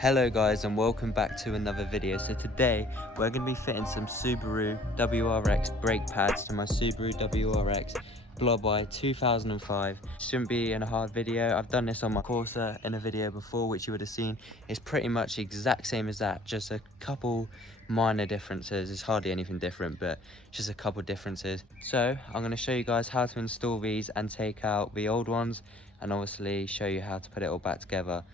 Hello guys and welcome back to another video. So today we're going to be fitting some Subaru WRX brake pads to my Subaru WRX Blob by 2005. Shouldn't be in a hard video. I've done this on my Corsa in a video before, which you would have seen. It's pretty much the exact same as that, just a couple minor differences. It's hardly anything different, but just a couple differences. So I'm going to show you guys how to install these and take out the old ones, and obviously show you how to put it all back together.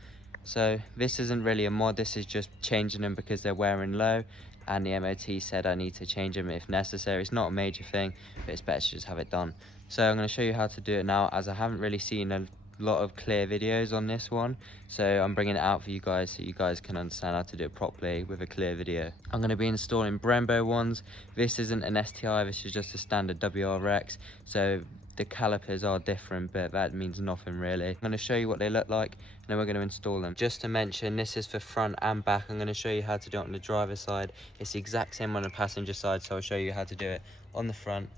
So this isn't really a mod, this is just changing them because they're wearing low, and the MOT said I need to change them if necessary. It's not a major thing, but it's better to just have it done. So I'm going to show you how to do it now, as I haven't really seen a lot of clear videos on this one, so I'm bringing it out for you guys so you guys can understand how to do it properly with a clear video. I'm going to be installing Brembo ones. This isn't an STI, this is just a standard WRX, so the calipers are different, but that means nothing really. I'm going to show you what they look like, and then we're going to install them. Just to mention, this is for front and back. I'm going to show you how to do it on the driver's side. It's the exact same on the passenger side, so I'll show you how to do it on the front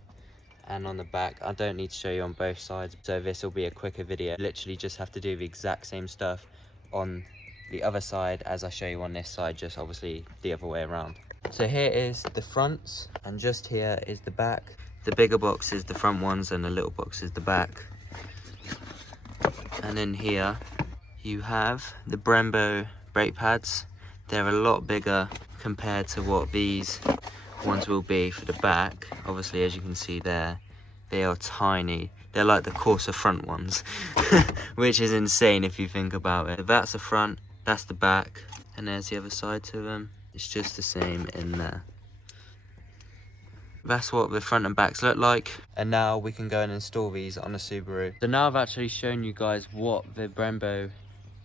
and on the back. I don't need to show you on both sides, so this will be a quicker video. Literally just have to do the exact same stuff on the other side as I show you on this side, just obviously the other way around. So here is the fronts, and just here is the back. The bigger box is the front ones and the little box is the back. And then here you have the Brembo brake pads. They're a lot bigger compared to what these ones will be for the back. Obviously, as you can see there, they are tiny. They're like the Corsa front ones, which is insane if you think about it. That's the front, that's the back, and there's the other side to them. It's just the same in there. That's what the front and backs look like. And now we can go and install these on a Subaru. So now I've actually shown you guys what the Brembo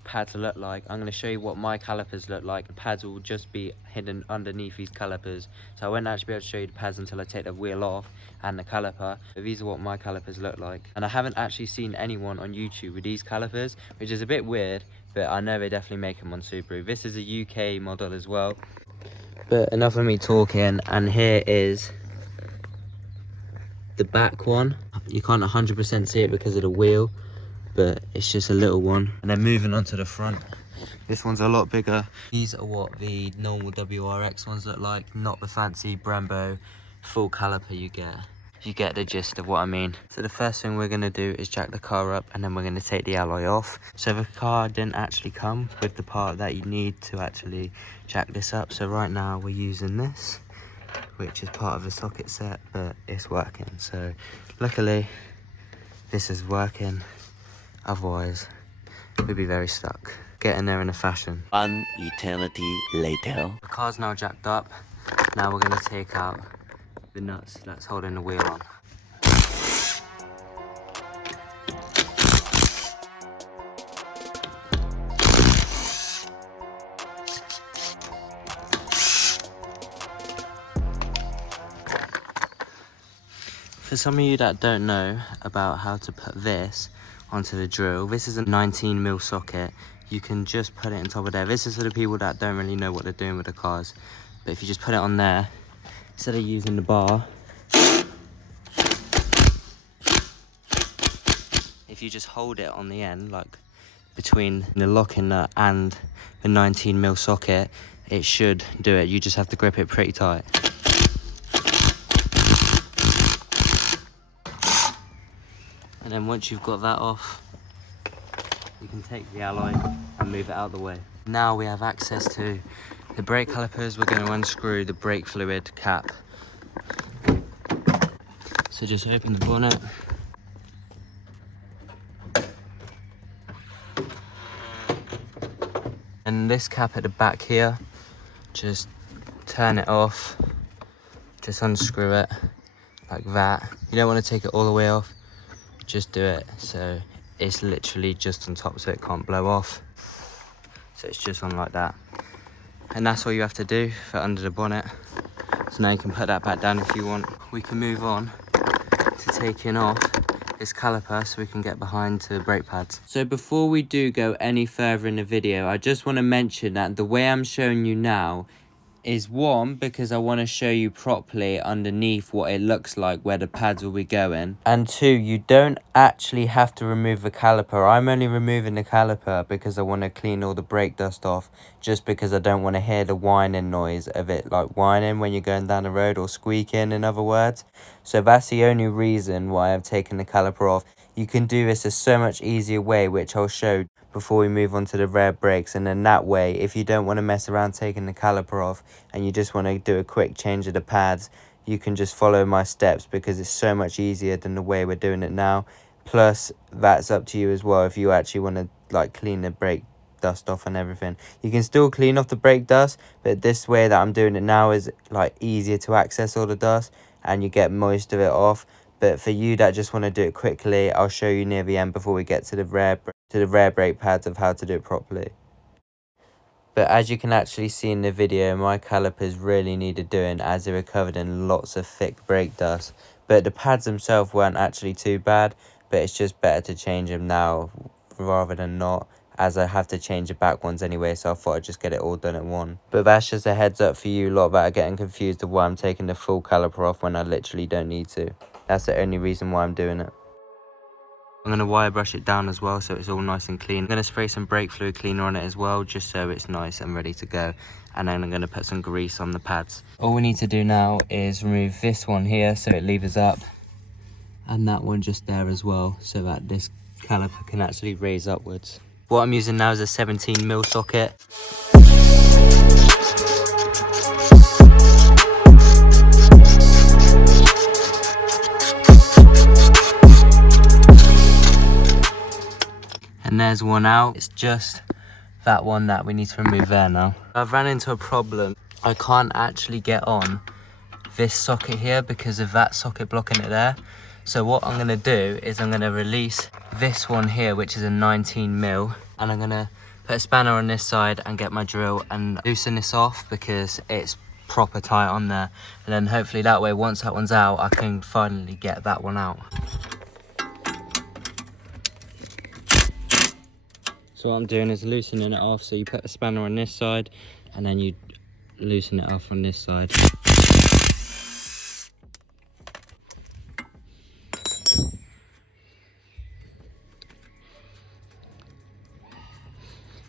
pads look like. I'm going to show you what my calipers look like. The pads will just be hidden underneath these calipers, so I won't actually be able to show you the pads until I take the wheel off and the caliper. But these are what my calipers look like, and I haven't actually seen anyone on YouTube with these calipers, which is a bit weird, but I know they definitely make them on Subaru. This is a UK model as well. But enough of me talking, and here is the back one. You can't 100% see it because of the wheel, but it's just a little one. And then moving on to the front, this one's a lot bigger. These are what the normal WRX ones look like, not the fancy Brembo full caliper you get. You get the gist of what I mean. So the first thing we're going to do is jack the car up, and then we're going to take the alloy off. So the car didn't actually come with the part that you need to actually jack this up, so right now we're using this, which is part of the socket set, but it's working. So luckily this is working, otherwise we'd be very stuck getting there in a fashion. One eternity later. The car's now jacked up. Now we're going to take out the nuts that's holding the wheel on. For some of you that don't know about how to put this onto the drill, this is a 19mm socket. You can just put it on top of there. This is for the people that don't really know what they're doing with the cars. But if you just put it on there, instead of using the bar, if you just hold it on the end, like between the locking nut and the 19mm socket, it should do it. You just have to grip it pretty tight. And then once you've got that off, you can take the alloy and move it out of the way. Now we have access to the brake calipers. We're going to unscrew the brake fluid cap. So just open the bonnet. And this cap at the back here, just turn it off. Just unscrew it like that. You don't want to take it all the way off. Just do it so it's literally just on top, so it can't blow off. So it's just on like that, and that's all you have to do for under the bonnet. So now you can put that back down if you want. We can move on to taking off this caliper so we can get behind to the brake pads. So before we do go any further in the video, I just want to mention that the way I'm showing you now is one, because I want to show you properly underneath what it looks like where the pads will be going, and two, you don't actually have to remove the caliper. I'm only removing the caliper because I want to clean all the brake dust off, just because I don't want to hear the whining noise of it, like whining when you're going down the road, or squeaking in other words. So that's the only reason why I've taken the caliper off. You can do this a so much easier way, which I'll show before we move on to the rear brakes. And then that way, if you don't want to mess around taking the caliper off and you just want to do a quick change of the pads, you can just follow my steps, because it's so much easier than the way we're doing it now. Plus, that's up to you as well if you actually want to like clean the brake dust off and everything. You can still clean off the brake dust, but this way that I'm doing it now is like easier to access all the dust and you get most of it off. But for you that just want to do it quickly, I'll show you near the end before we get to the rear brake pads of how to do it properly. But as you can actually see in the video, my calipers really needed doing, as they were covered in lots of thick brake dust. But the pads themselves weren't actually too bad, but it's just better to change them now rather than not, as I have to change the back ones anyway, so I thought I'd just get it all done at once. But that's just a heads up for you lot that are getting confused of why I'm taking the full caliper off when I literally don't need to. That's the only reason why I'm doing it. I'm going to wire brush it down as well, so it's all nice and clean. I'm going to spray some brake fluid cleaner on it as well, just so it's nice and ready to go. And then I'm going to put some grease on the pads. All we need to do now is remove this one here so it levers up, and that one just there as well, so that this caliper can actually raise upwards. What I'm using now is a 17mm socket. And there's one out. It's just that one that we need to remove there now. I've ran into a problem. I can't actually get on this socket here because of that socket blocking it there. So what I'm gonna do is I'm gonna release this one here, which is a 19mm, and I'm gonna put a spanner on this side and get my drill and loosen this off because it's proper tight on there. And then hopefully that way, once that one's out, I can finally get that one out. So what I'm doing is loosening it off. So you put a spanner on this side and then you loosen it off on this side.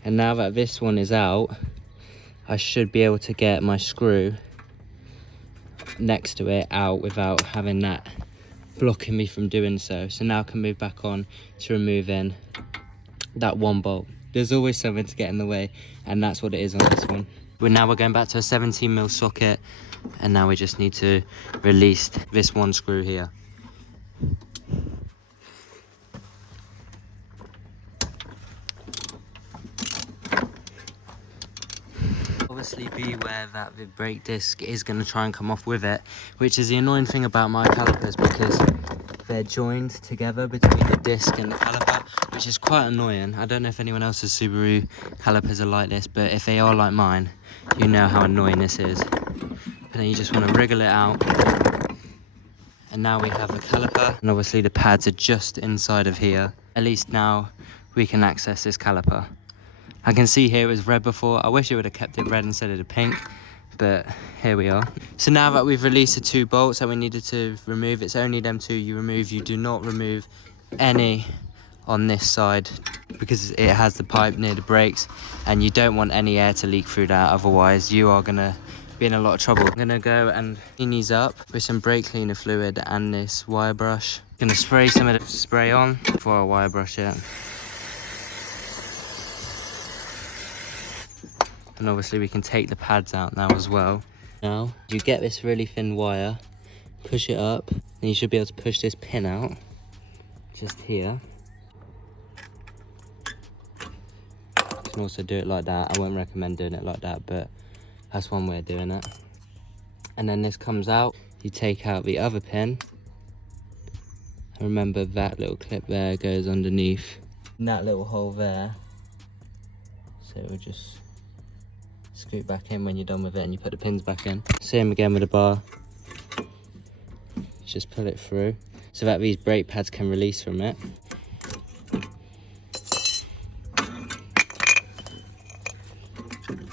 And now that this one is out, I should be able to get my screw next to it out without having that blocking me from doing so. So now I can move back on to removing that one bolt. There's always something to get in the way, and that's what it is on this one. But now we're going back to a 17mm socket, and now we just need to release this one screw here. Obviously be aware that the brake disc is going to try and come off with it, which is the annoying thing about my calipers, because they're joined together between the disc and the caliper, which is quite annoying. I don't know if anyone else's Subaru calipers are like this, but if they are like mine, you know how annoying this is. And then you just want to wriggle it out, and now we have the caliper, and obviously the pads are just inside of here. At least now we can access this caliper. I can see here it was red before. I wish it would have kept it red instead of the pink, but here we are. So now that we've released the two bolts that we needed to remove, it's only them two you remove. You do not remove any on this side because it has the pipe near the brakes, and you don't want any air to leak through that, otherwise you are gonna be in a lot of trouble. I'm gonna go and clean these up with some brake cleaner fluid and this wire brush. I'm gonna spray some of the spray on before I wire brush it. And obviously we can take the pads out now as well. Now you get this really thin wire, push it up, and you should be able to push this pin out just here. You can also do it like that. I won't recommend doing it like that, but that's one way of doing it. And then this comes out, you take out the other pin, and remember that little clip there goes underneath in that little hole there, so it will just scoot back in when you're done with it, and you put the pins back in. Same again with the bar, just pull it through so that these brake pads can release from it.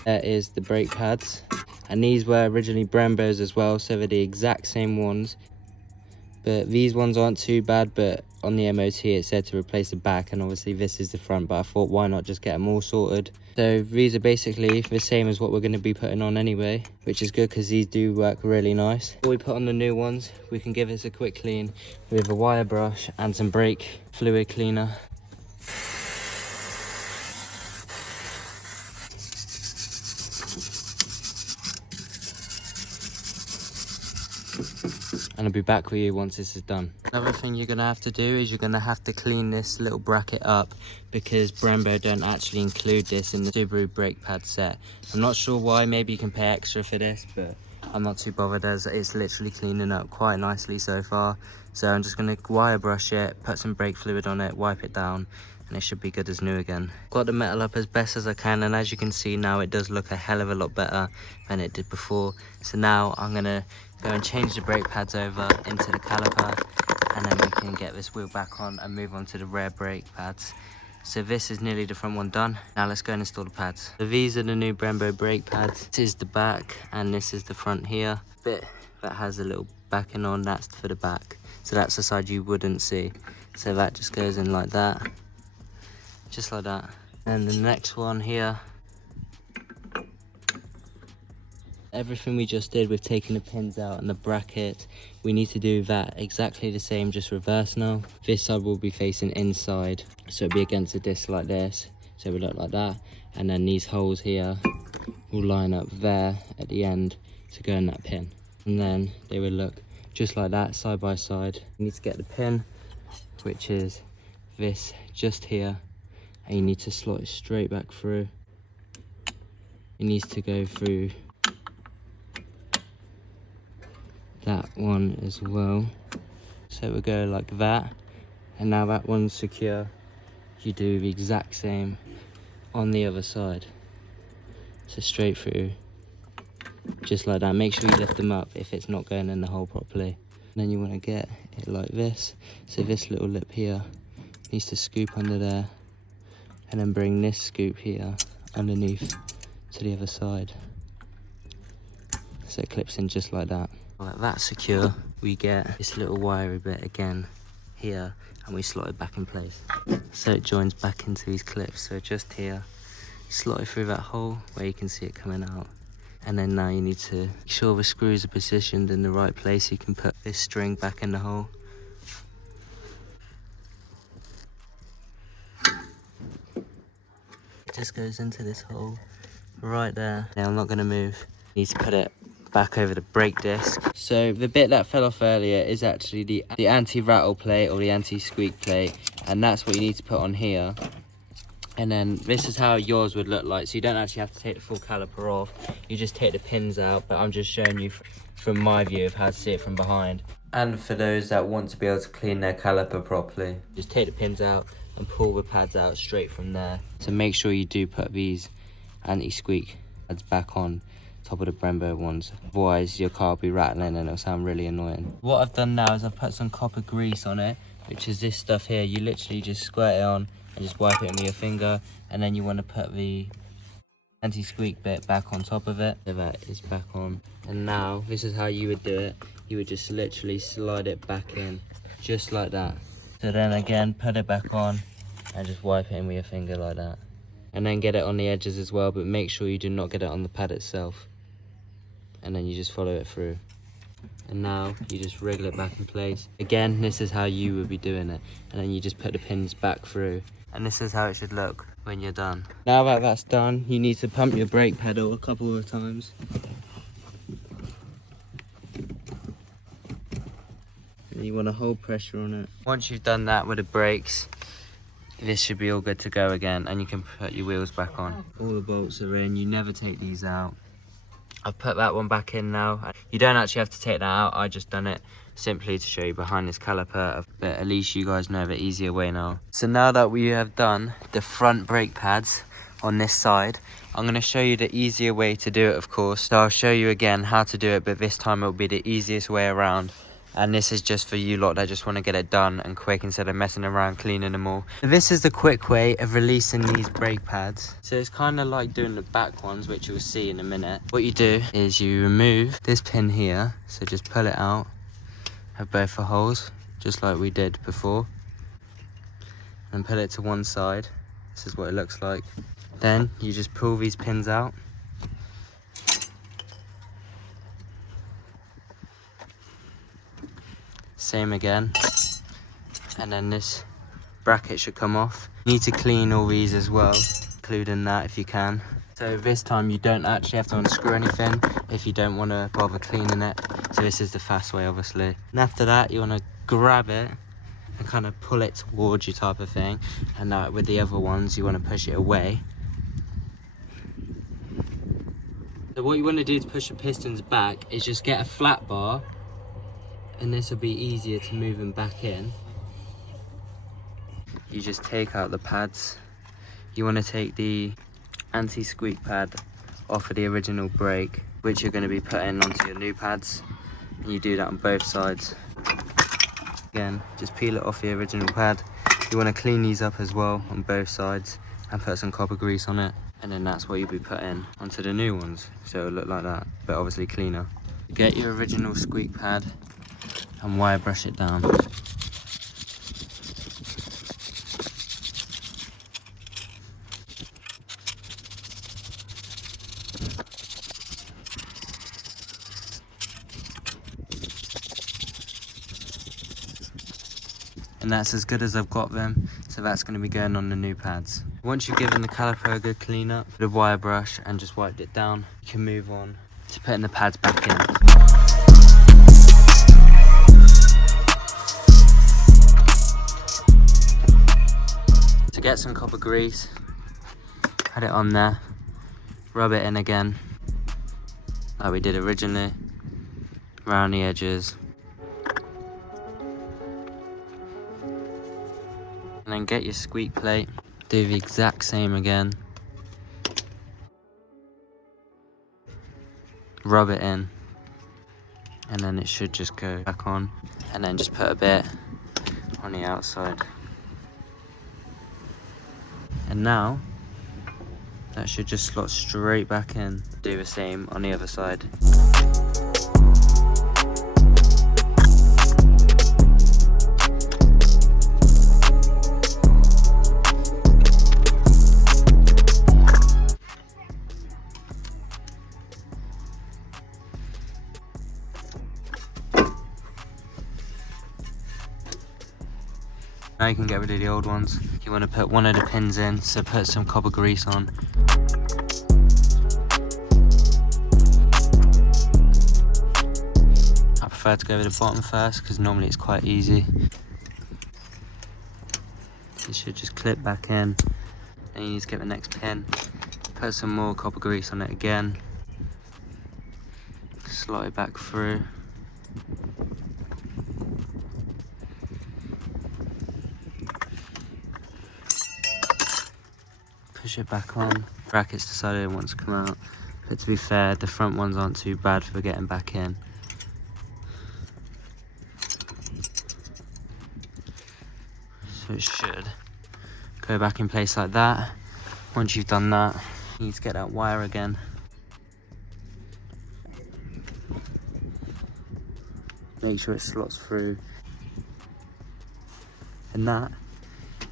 There is the brake pads, And these were originally Brembos as well, so they're the exact same ones. But these ones aren't too bad, but on the MOT it said to replace the back, and obviously this is the front, but I thought why not just get them all sorted. So these are basically the same as what we're going to be putting on anyway, which is good because these do work really nice. Before we put on the new ones, we can give this a quick clean with a wire brush and some brake fluid cleaner. And I'll be back with you once this is done. Another thing you're gonna have to do is you're gonna have to clean this little bracket up, because Brembo don't actually include this in the Subaru brake pad set. I'm not sure why, maybe you can pay extra for this, but I'm not too bothered as it's literally cleaning up quite nicely so far. So I'm just gonna wire brush it, put some brake fluid on it, wipe it down, and it should be good as new again. Got the metal up as best as I can, and as you can see now, it does look a hell of a lot better than it did before. So now I'm gonna go and change the brake pads over into the caliper, and then we can get this wheel back on and move on to the rear brake pads. So this is nearly the front one done. Now let's go and install the pads. So these are the new Brembo brake pads. This is the back and this is the front here. Bit that has a little backing on, that's for the back. So that's the side you wouldn't see. So that just goes in like that, just like that. And the next one here, everything we just did with taking the pins out and the bracket, we need to do that exactly the same, just reverse now. This side will be facing inside, so it'll be against the disc like this, so it will look like that. And then these holes here will line up there at the end to go in that pin. And then they will look just like that, side by side. You need to get the pin, which is this just here, and you need to slot it straight back through. It needs to go through that one as well, so it will go like that. And now that one's secure, you do the exact same on the other side, so straight through just like that. Make sure you lift them up if it's not going in the hole properly. And then you want to get it like this, so this little lip here needs to scoop under there, and then bring this scoop here underneath to the other side, so it clips in just like that. Like that secure, we get this little wiry bit again here, and we slot it back in place, so it joins back into these clips. So just here, slot it through that hole where you can see it coming out. And then now you need to make sure the screws are positioned in the right place so you can put this string back in the hole. It just goes into this hole right there. Now I'm not going to move. You need to put it back over the brake disc. So the bit that fell off earlier is actually the anti-rattle plate or the anti-squeak plate, and that's what you need to put on here. And then this is how yours would look like, so you don't actually have to take the full caliper off, you just take the pins out, but I'm just showing you from my view of how to see it from behind. And for those that want to be able to clean their caliper properly, just take the pins out and pull the pads out straight from there. So make sure you do put these anti-squeak pads back on top of the Brembo ones, otherwise your car will be rattling and it'll sound really annoying. What I've done now is I've put some copper grease on it, which is this stuff here. You literally just squirt it on and just wipe it with your finger, and then you want to put the anti-squeak bit back on top of it, so that is back on. And now this is how you would do it. You would just literally slide it back in just like that. So then again, put it back on and just wipe it in with your finger like that, and then get it on the edges as well, but make sure you do not get it on the pad itself. And then you just follow it through, and now you just wriggle it back in place. Again, this is how you would be doing it, and then you just put the pins back through, and this is how it should look when you're done. Now that that's done, you need to pump your brake pedal a couple of times, and you want to hold pressure on it. Once you've done that with the brakes, this should be all good to go again, and you can put your wheels back on. All the bolts are in, you never take these out. I've put that one back in now. You don't actually have to take that out, I just done it simply to show you behind this caliper, but at least you guys know the easier way now. So now that we have done the front brake pads on this side, I'm going to show you the easier way to do it, of course. So I'll show you again how to do it, but this time it will be the easiest way around. And this is just for you lot that just want to get it done and quick instead of messing around cleaning them all. This is the quick way of releasing these brake pads. So it's kind of like doing the back ones, which you'll see in a minute. What you do is you remove this pin here. So just pull it out, have both the holes, just like we did before. And put it to one side. This is what it looks like. Then you just pull these pins out. Same again, and then this bracket should come off. You need to clean all these as well, including that if you can. So this time you don't actually have to unscrew anything if you don't want to bother cleaning it. So this is the fast way, obviously. And after that, you want to grab it and kind of pull it towards you type of thing. And with the other ones, you want to push it away. So what you want to do to push the pistons back is just get a flat bar, and this will be easier to move them back in. You just take out the pads. You want to take the anti-squeak pad off of the original brake, which you're going to be putting onto your new pads. And you do that on both sides. Again, just peel it off the original pad. You want to clean these up as well on both sides and put some copper grease on it. And then that's what you'll be putting onto the new ones. So it'll look like that, but obviously cleaner. Get your original squeak pad and wire brush it down. And that's as good as I've got them, so that's going to be going on the new pads. Once you've given the caliper a good clean up, the wire brush and just wiped it down, you can move on to putting the pads back in. Get some copper grease, add it on there, rub it in again like we did originally, around the edges, and then get your squeak plate, do the exact same again, rub it in, and then it should just go back on, and then just put a bit on the outside. And now, that should just slot straight back in. Do the same on the other side. Now you can get rid of the old ones. You want to put one of the pins in, so put some copper grease on. I prefer to go with the bottom first because normally it's quite easy. It should just clip back in. Then you need to get the next pin. Put some more copper grease on it again. Slide it back through. Push it back on. Brackets decided it wants to come out. But to be fair, the front ones aren't too bad for getting back in. So it should go back in place like that. Once you've done that, you need to get that wire again. Make sure it slots through. And that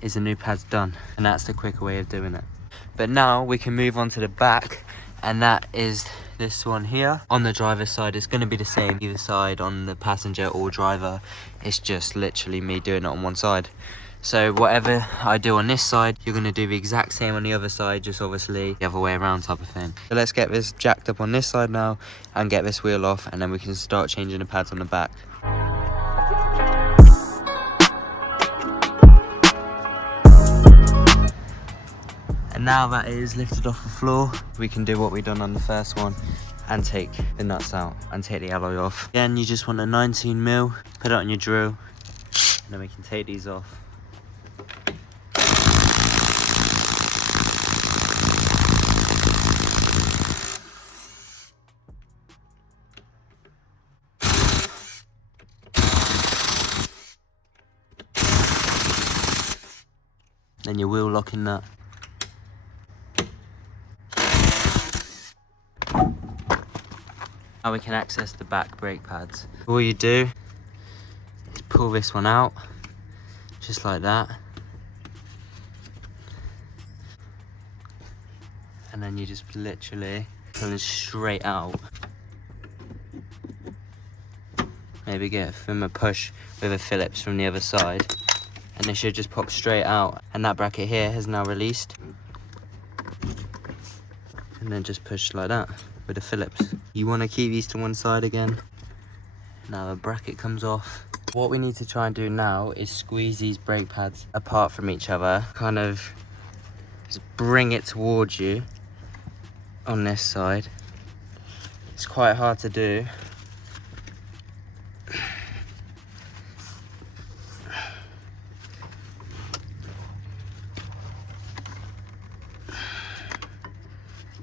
is the new pads done. And that's the quicker way of doing it. But now we can move on to the back, and that is this one here. On the driver's side, it's going to be the same either side. On the passenger or driver, it's just literally me doing it on one side. So whatever I do on this side, you're going to do the exact same on the other side, just obviously the other way around type of thing. So let's get this jacked up on this side now and get this wheel off, and then we can start changing the pads on the back. And now that it is lifted off the floor, we can do what we done on the first one and take the nuts out and take the alloy off. Again, you just want a 19mm, put it on your drill, and then we can take these off. then your wheel locking nut. Now we can access the back brake pads. All you do is pull this one out, just like that. And then you just literally pull it straight out. Maybe get from a push with a Phillips from the other side. And it should just pop straight out. And that bracket here has now released. And then just push like that with a Phillips. You want to keep these to one side again. Now the bracket comes off. What we need to try and do now is squeeze these brake pads apart from each other. Kind of just bring it towards you on this side. It's quite hard to do.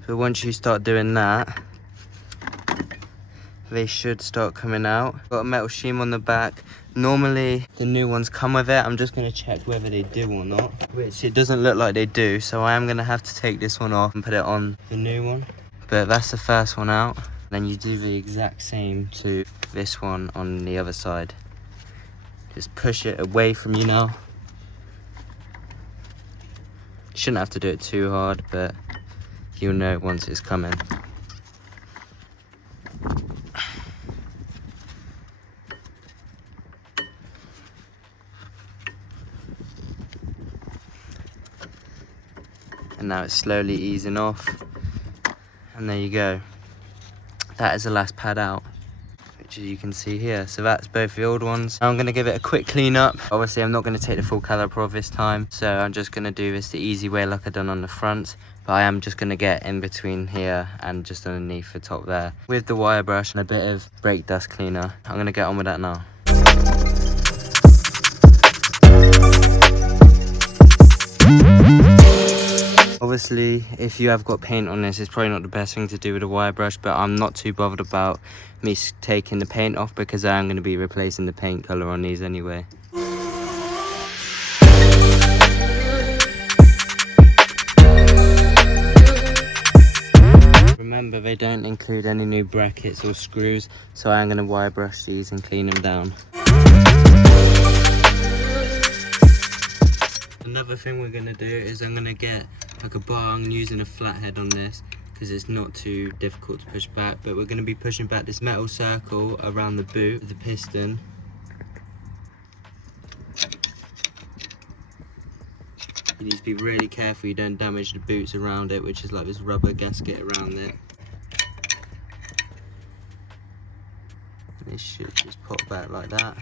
But once you start doing that, they should start coming out. Got a metal shim on the back. Normally the new ones come with it. I'm just going to check whether they do or not, which it doesn't look like they do, so I am going to have to take this one off and put it on the new one. But that's the first one out. Then you do the exact same to this one on the other side. Just push it away from you now. You shouldn't have to do it too hard, but you'll know once it's coming. And now it's slowly easing off. And there you go. That is the last pad out, which you can see here. So that's both the old ones. Now I'm going to give it a quick clean up. Obviously I'm not going to take the full caliper off this time, so I'm just going to do this the easy way like I've done on the front. But I am just going to get in between here and just underneath the top there with the wire brush and a bit of brake dust cleaner. I'm going to get on with that now. Obviously, if you have got paint on this, it's probably not the best thing to do with a wire brush, but I'm not too bothered about me taking the paint off because I am going to be replacing the paint colour on these anyway. Remember, they don't include any new brackets or screws, so I am going to wire brush these and clean them down. Another thing we're going to do is I'm going to get like a bar. I'm using a flathead on this because it's not too difficult to push back, but we're going to be pushing back this metal circle around the boot of the piston. You need to be really careful you don't damage the boots around it, which is like this rubber gasket around it. And this should just pop back like that.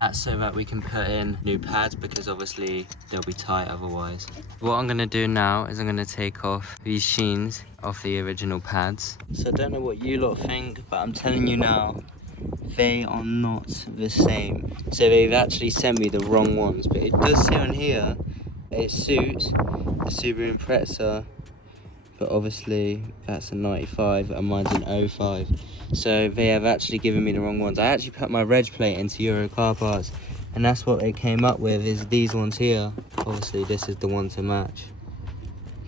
That's so that we can put in new pads because obviously they'll be tight otherwise. What I'm going to do now is I'm going to take off these sheens off the original pads. So I don't know what you lot think, but I'm telling you now, they are not the same. So they've actually sent me the wrong ones, but it does say on here it suits the Subaru Impreza, but obviously that's a 95 and mine's an 05. So they have actually given me the wrong ones. I actually put my reg plate into Euro Car Parts and that's what they came up with, is these ones here. Obviously this is the one to match.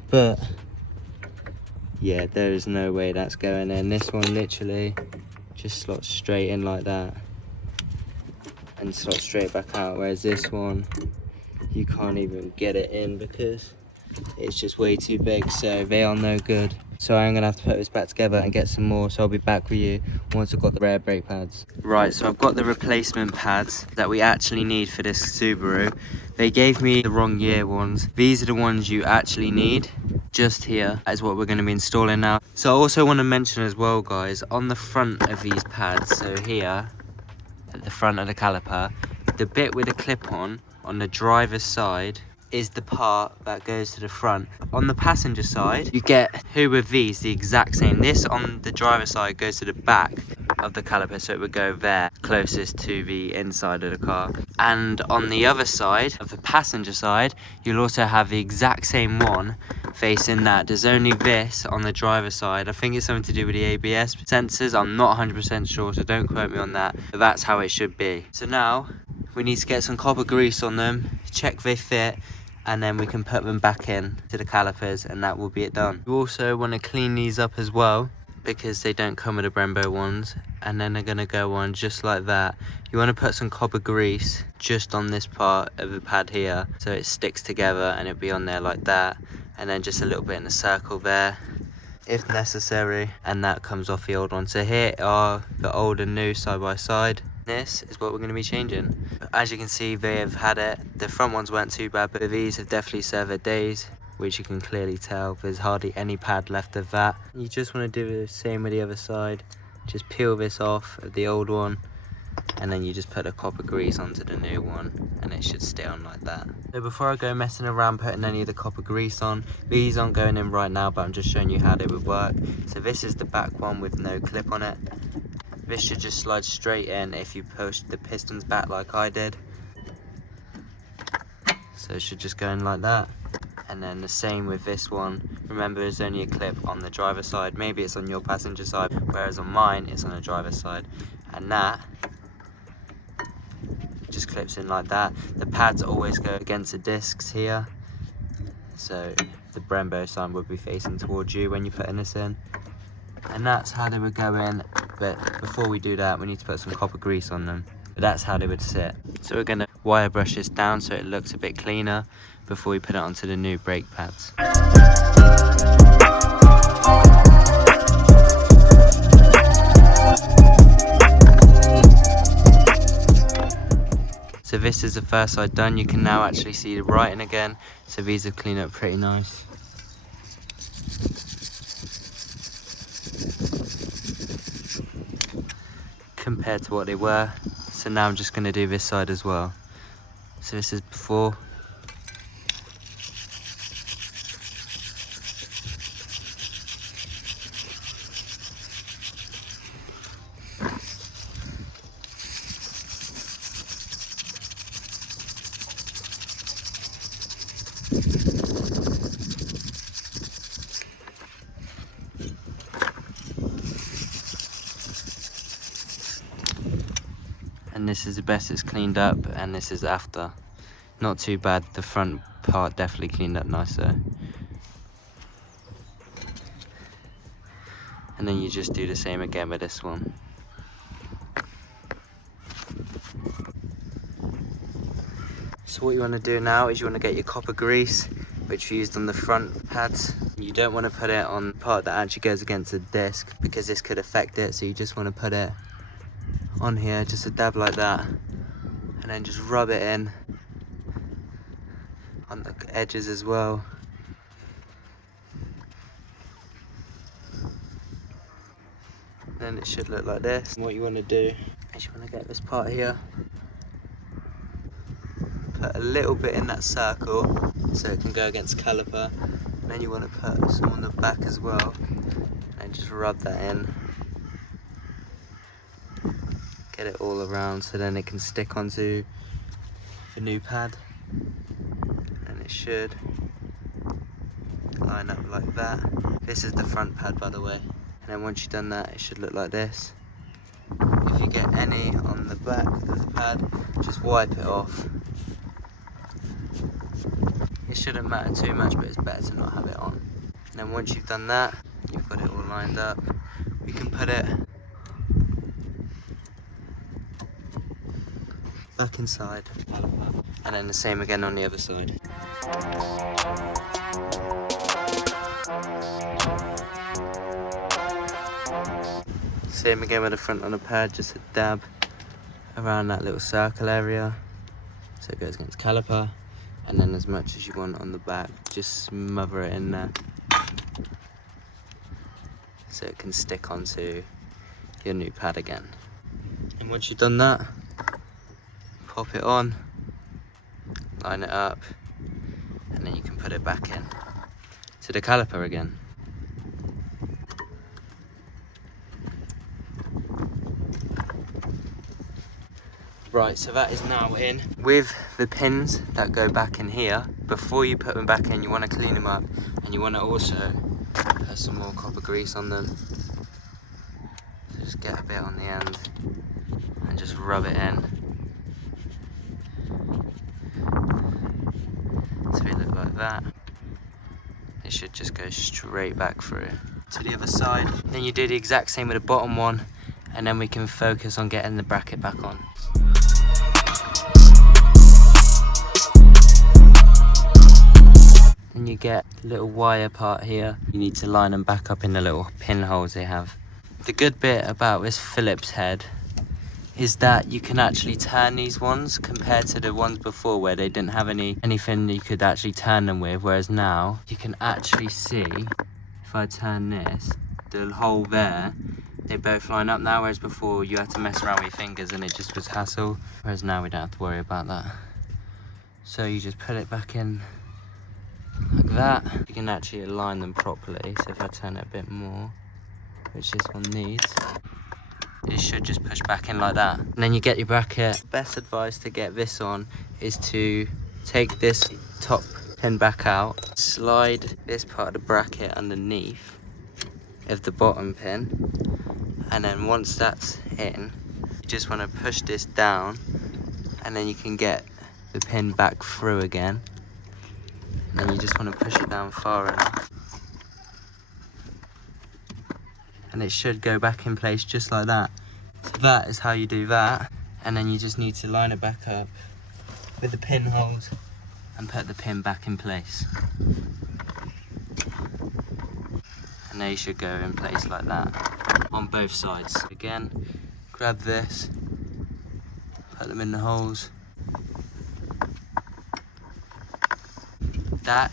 But yeah, there is no way that's going in. This one literally just slots straight in like that and slots straight back out, whereas this one you can't even get it in because it's just way too big, so they are no good. So I'm gonna have to put this back together and get some more, so I'll be back with you once I've got the rear brake pads. Right, so I've got the replacement pads that we actually need for this Subaru. They gave me the wrong year ones. These are the ones you actually need. Just here, that is what we're going to be installing now. So I also want to mention as well, guys, on the front of these pads, so here at the front of the caliper, the bit with the clip on the driver's side is the part that goes to the front. On the passenger side, you get two of these, the exact same. This on the driver's side goes to the back of the caliper, so it would go there, closest to the inside of the car. And on the other side, of the passenger side, you'll also have the exact same one facing that. There's only this on the driver's side. I think it's something to do with the ABS sensors. I'm not 100% sure, so don't quote me on that, but that's how it should be. So now we need to get some copper grease on them, check they fit, and then we can put them back in to the calipers, and that will be it done. You also want to clean these up as well, because they don't come with the Brembo ones, and then they're going to go on just like that. You want to put some copper grease just on this part of the pad here, so it sticks together and it'll be on there like that, and then just a little bit in a circle there if necessary, and that comes off the old one. So here are the old and new side by side. This is what we're going to be changing. As you can see, they have had it. The front ones weren't too bad, but these have definitely served their days, which you can clearly tell. There's hardly any pad left of that. You just want to do the same with the other side. Just peel this off of the old one, and then you just put a copper grease onto the new one, and it should stay on like that. So before I go messing around putting any of the copper grease on, these aren't going in right now, but I'm just showing you how they would work. So this is the back one with no clip on it. This should just slide straight in if you push the pistons back like I did. So it should just go in like that. And then the same with this one. Remember, there's only a clip on the driver's side. Maybe it's on your passenger side, whereas on mine it's on the driver's side. And that just clips in like that. The pads always go against the discs here, so the Brembo sign would be facing towards you when you're putting this in. And that's how they would go in, but before we do that we need to put some copper grease on them. But that's how they would sit. So we're going to wire brush this down so it looks a bit cleaner before we put it onto the new brake pads. So this is the first side done. You can now actually see the writing again. So these have cleaned up pretty nice. Compared to what they were. So now I'm just going to do this side as well. So this is before. And this is the best it's cleaned up, and this is after. Not too bad. The front part definitely cleaned up nicer. And then you just do the same again with this one. So what you want to do now is you want to get your copper grease, which you used on the front pads. You don't want to put it on the part that actually goes against the disc, because this could affect it. So you just want to put it on here, just a dab like that, and then just rub it in on the edges as well. Then it should look like this. And what you want to do is you want to get this part here, put a little bit in that circle so it can go against caliper, and then you want to put some on the back as well, and just rub that in. Get it all around so then it can stick onto the new pad, and it should line up like that. This is the front pad, by the way, and then once you've done that it should look like this. If you get any on the back of the pad, just wipe it off. It shouldn't matter too much, but it's better to not have it on. And then once you've done that, you've got it all lined up, we can put it back inside, and then the same again on the other side. Same again with the front on the pad, just a dab around that little circle area so it goes against caliper, and then as much as you want on the back, just smother it in there so it can stick onto your new pad again. And once you've done that, pop it on, line it up, and then you can put it back in to the caliper again. Right, so that is now in. With the pins that go back in here, before you put them back in, you want to clean them up, and you want to also put some more copper grease on them. So just get a bit on the end and just rub it in so it looks that. It should just go straight back through to the other side. Then you do the exact same with the bottom one, and then we can focus on getting the bracket back on. Then you get a little wire part here. You need to line them back up in the little pinholes they have. The good bit about this Phillips head is that you can actually turn these ones compared to the ones before where they didn't have anything you could actually turn them with, whereas now you can actually see, if I turn this, the hole there, they both line up now, whereas before you had to mess around with your fingers and it just was hassle, whereas now we don't have to worry about that. So you just put it back in like that. You can actually align them properly, so if I turn it a bit more, which this one needs, it should just push back in like that. And then you get your bracket. Best advice to get this on is to take this top pin back out, slide this part of the bracket underneath of the bottom pin, and then once that's in, you just want to push this down, and then you can get the pin back through again. And then you just want to push it down far enough, and it should go back in place just like that. So that is how you do that. And then you just need to line it back up with the pinholes and put the pin back in place. And they should go in place like that on both sides. Again, grab this, put them in the holes. That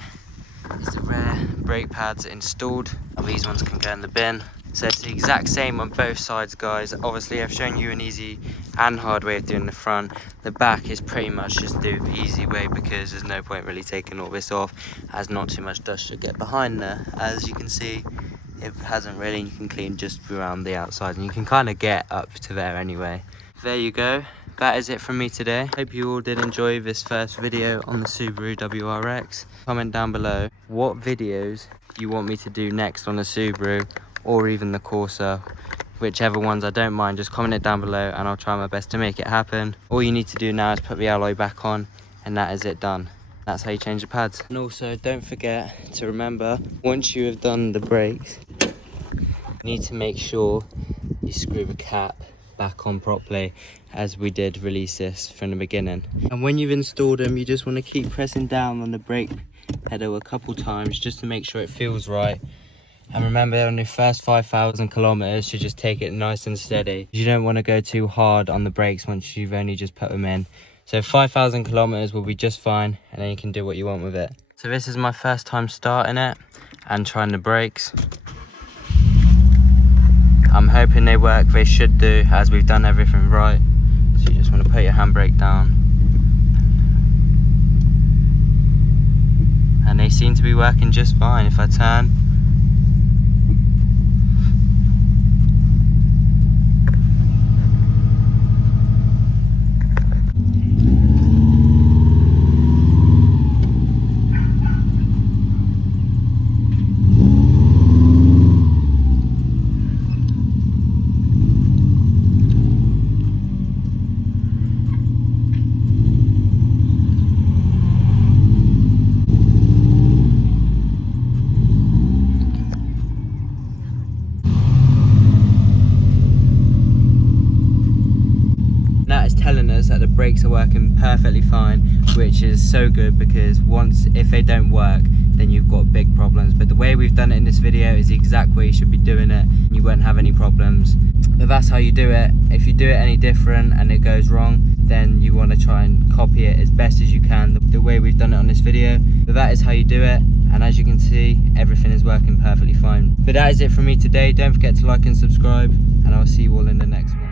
is the rear brake pads installed. These ones can go in the bin. So it's the exact same on both sides, guys. Obviously I've shown you an easy and hard way of doing the front. The back is pretty much just the easy way, because there's no point really taking all this off, as not too much dust should get behind there. As you can see, it hasn't really, and you can clean just around the outside, and you can kind of get up to there anyway. There you go. That is it from me today. Hope you all did enjoy this first video on the Subaru WRX. Comment down below what videos you want me to do next on the Subaru, or even the Corsa, whichever ones. I don't mind, just comment it down below and I'll try my best to make it happen. All you need to do now is put the alloy back on, and that is it done. That's how you change the pads. And also don't forget to remember, once you have done the brakes, you need to make sure you screw the cap back on properly, as we did release this from the beginning. And when you've installed them, you just want to keep pressing down on the brake pedal a couple times just to make sure it feels right. And remember, on your first 5,000 kilometers, you just take it nice and steady. You don't want to go too hard on the brakes once you've only just put them in. So 5,000 kilometers will be just fine, and then you can do what you want with it. So this is my first time starting it and trying the brakes. I'm hoping they work. They should do, as we've done everything right. So you just want to put your handbrake down. And they seem to be working just fine. If I turn, telling us that the brakes are working perfectly fine, which is so good, because if they don't work, then you've got big problems. But the way we've done it in this video is the exact way you should be doing it, and you won't have any problems. But that's how you do it. If you do it any different and it goes wrong, then you want to try and copy it as best as you can, the way we've done it on this video. But that is how you do it, and as you can see, everything is working perfectly fine. But that is it from me today. Don't forget to like and subscribe, and I'll see you all in the next one.